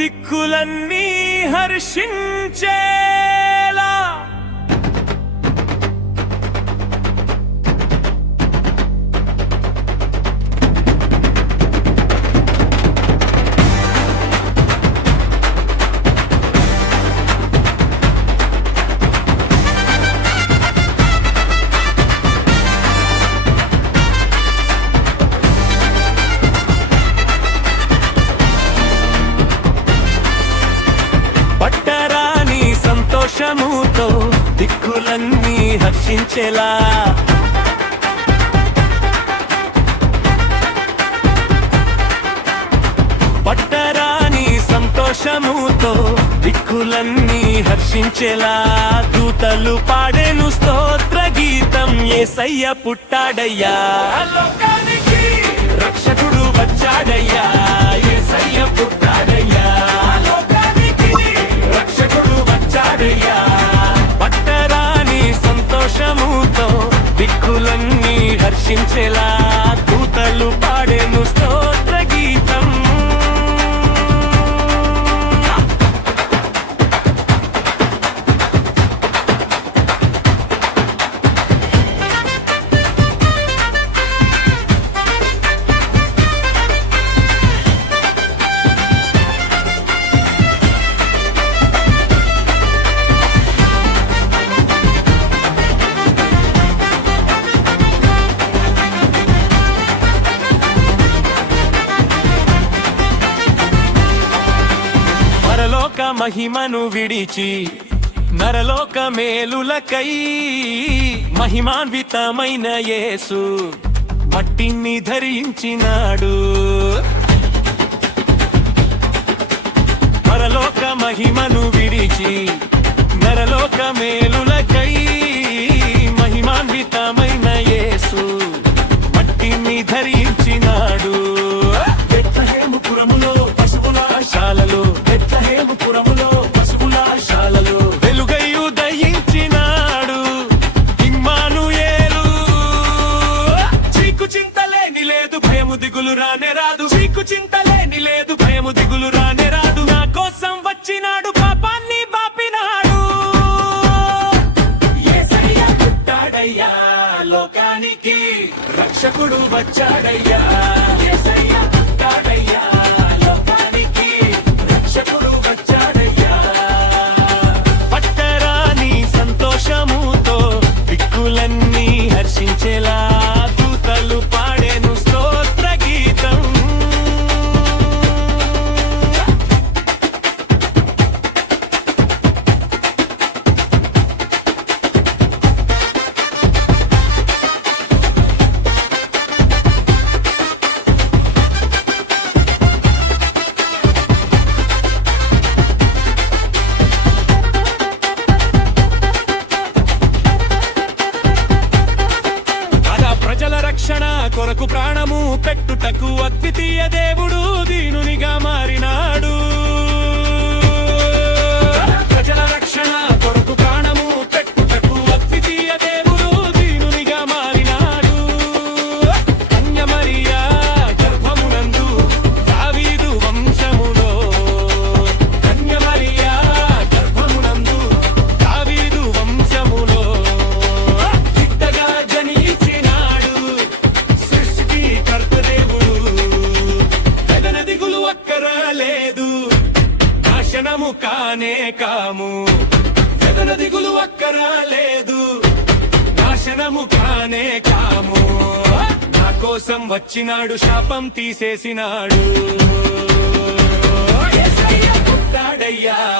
దిక్కులన్నీ హర్షించే దిక్కులన్నీ హర్షించేలా. పట్టరాని సంతోషముతో దిక్కులన్నీ హర్షించేలా. దూతలు పాడేను స్తోత్ర గీతం ఏసయ్య పుట్టాడయ్యా. రక్షకుడు వచ్చాడయ్యా ఏసయ్య పుట్టాడయ్యా. రక్షకుడు హర్షించేలా మహిమను విడిచి నరలోక మేలులకై మహిమాన్వితమైన యేసు మట్టిని ధరించినాడు. పరలోక మహిమను విడిచి నరలోకమే దిగులు రానే రాదు. చింత లేని లేదు భయము దిగులు రానే రాదు. నా కోసం వచ్చినాడు పాపాన్ని బాపినాడు. యేసయ్య పుట్టాడయ్యా లోకానికి రక్షకుడు వచ్చాడయ్యా. యేసయ్య పెట్టుటకు అద్వితీయ దేవుడు కానే కాము. కదన దిగులు అక్కరా లేదు. నాశనము కానే కాము. నా కోసం వచ్చినాడు శాపం తీసేసినాడు. పుట్టాడయ్యా.